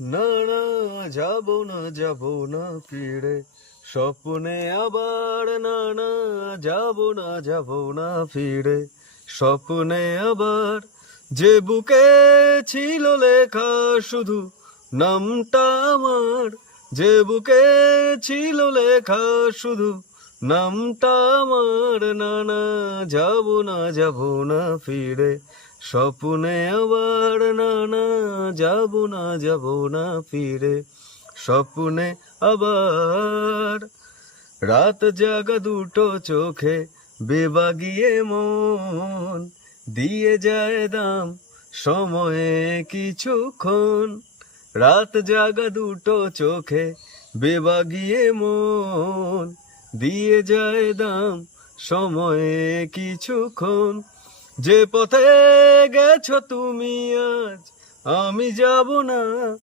না না, যাব না ফিরে স্বপ্নে আবার, না না, যাব না ফিরে স্বপ্নে আবার। যে বুকে ছিল লেখা শুধু নামটা আমার, যে বুকে ছিল লেখা শুধু নামটা আমার, না না, যাব না ফিরে স্বপ্নে আবার, না না, যাব না ফিরে স্বপ্নে আবার। রাত জাগা দুটো চোখে বেবাগিয়ে মন দিয়ে যায় দাম সময়ে কিছুক্ষণ। রাত জাগা দুটো চোখে বেবাগিয়ে মন দিয়ে যায় দাম সময়ে কিছুক্ষণ। যে পথে গেছো তুমি আজ আমি যাব না।